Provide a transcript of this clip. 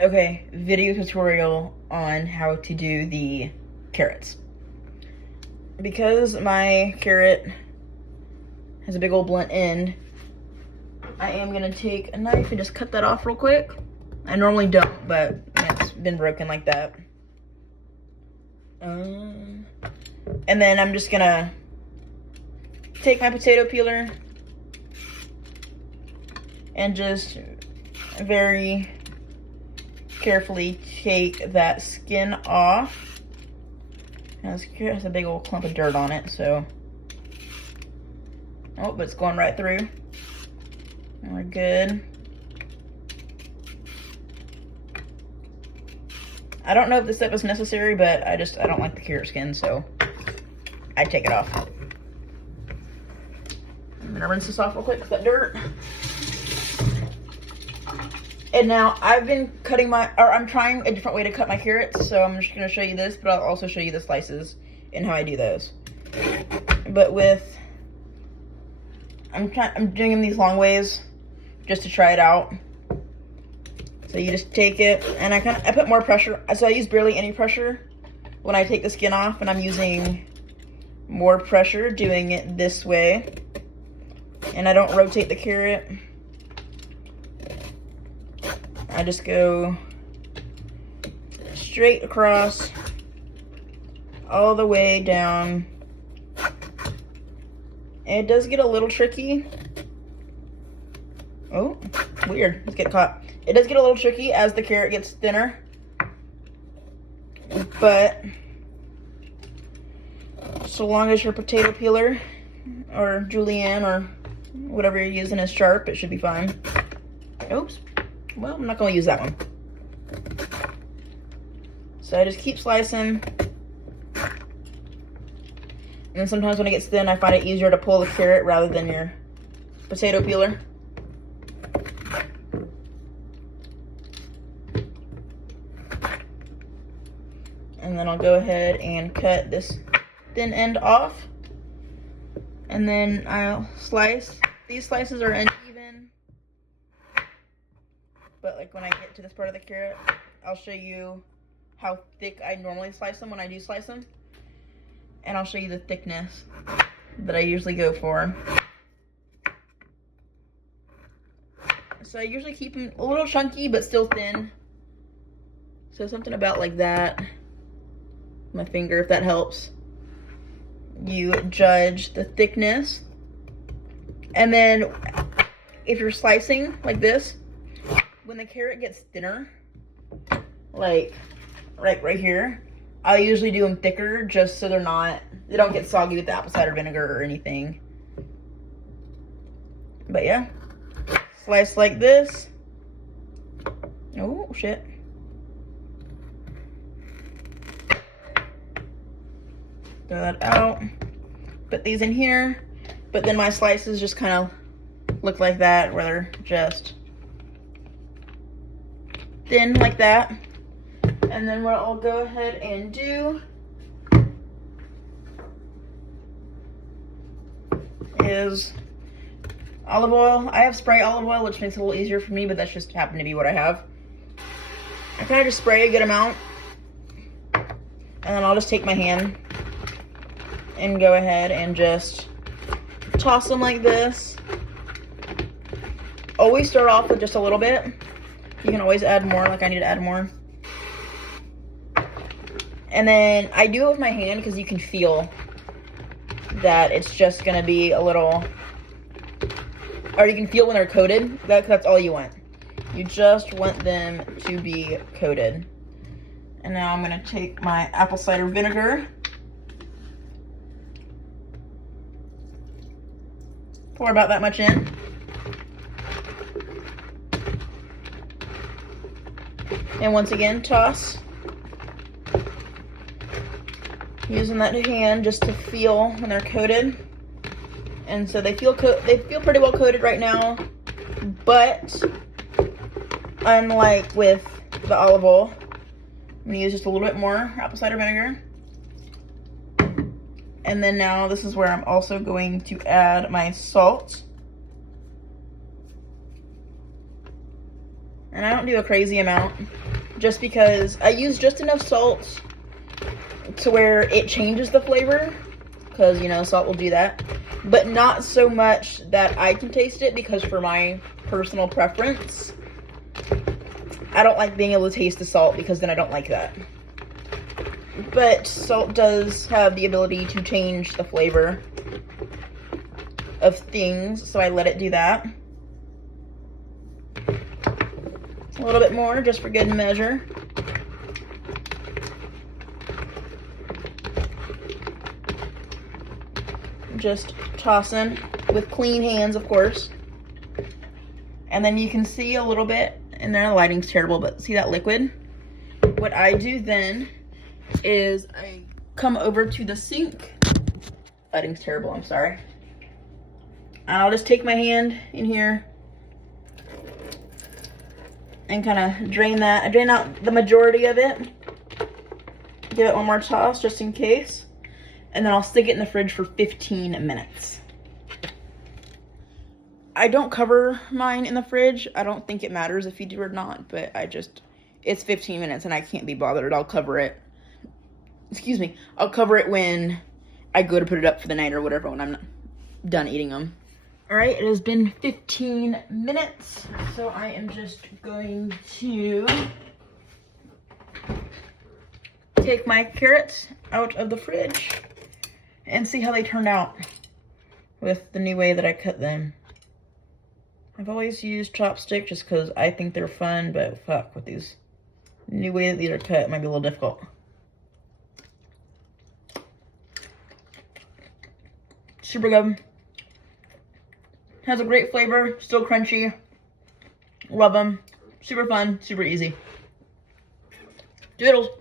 Okay, video tutorial on how to do the carrots. Because my carrot has a big old blunt end, I am gonna take a knife and just cut that off real quick. I normally don't, but it's been broken like that. And then I'm just gonna take my potato peeler and just very carefully take that skin off. Now this carrot has a big old clump of dirt on it, so. Oh, but it's going right through. And we're good. I don't know if this step is necessary, but I don't like the carrot skin, so I take it off. I'm gonna rinse this off real quick with that dirt. And now I've been I'm trying a different way to cut my carrots, so I'm just gonna show you this, but I'll also show you the slices and how I do those. But I'm doing them these long ways just to try it out. So you just take it, and I put more pressure, so I use barely any pressure when I take the skin off, and I'm using more pressure doing it this way. And I don't rotate the carrot. I just go straight across all the way down. And it does get a little tricky. Oh, weird. Let's get caught. It does get a little tricky as the carrot gets thinner. But so long as your potato peeler or julienne or whatever you're using is sharp, it should be fine. Oops. Well, I'm not going to use that one. So I just keep slicing. And then sometimes when it gets thin, I find it easier to pull the carrot rather than your potato peeler. And then I'll go ahead and cut this thin end off. And then I'll slice. These slices are uneven. But like when I get to this part of the carrot, I'll show you how thick I normally slice them when I do slice them. And I'll show you the thickness that I usually go for. So I usually keep them a little chunky, but still thin. So something about like that. My finger, if that helps. You judge the thickness. And then if you're slicing like this, when the carrot gets thinner, like right here, I usually do them thicker just so they don't get soggy with the apple cider vinegar or anything. But yeah, slice like this. Oh, shit. Throw that out. Put these in here. But then my slices just kind of look like that, where they're just thin like that. And then what I'll go ahead and do is olive oil. I have spray olive oil, which makes it a little easier for me, but that's just happened to be what I have. I kind of just spray a good amount. And then I'll just take my hand and go ahead and just toss them like this. Always start off with just a little bit. You can always add more, like I need to add more. And then I do it with my hand because you can feel that it's just gonna be a little, or you can feel when they're coated. That's all you want. You just want them to be coated. And now I'm gonna take my apple cider vinegar. Pour about that much in. And once again, toss. Using that hand just to feel when they're coated. And so they feel pretty well coated right now. But unlike with the olive oil, I'm gonna use just a little bit more apple cider vinegar. And then now this is where I'm also going to add my salt. And I don't do a crazy amount. just because I use just enough salt to where it changes the flavor, because, you know, salt will do that, but not so much that I can taste it, because for my personal preference, I don't like being able to taste the salt, because then I don't like that. But salt does have the ability to change the flavor of things, so I let it do that. A little bit more, just for good measure. Just tossing with clean hands, of course. And then you can see a little bit, and there, the lighting's terrible, but see that liquid? What I do then is I come over to the sink. Lighting's terrible, I'm sorry. I'll just take my hand in here and kind of drain that. I drain out the majority of it. Give it one more toss just in case. And then I'll stick it in the fridge for 15 minutes. I don't cover mine in the fridge. I don't think it matters if you do or not, but it's 15 minutes and I can't be bothered. I'll cover it. Excuse me. I'll cover it when I go to put it up for the night or whatever, when I'm done eating them. All right, it has been 15 minutes, so I am just going to take my carrots out of the fridge and see how they turned out with the new way that I cut them. I've always used chopstick just because I think they're fun, but fuck, with these new way that these are cut, it might be a little difficult. Super good. Has a great flavor, still crunchy. Love them. Super fun, super easy. Doodles.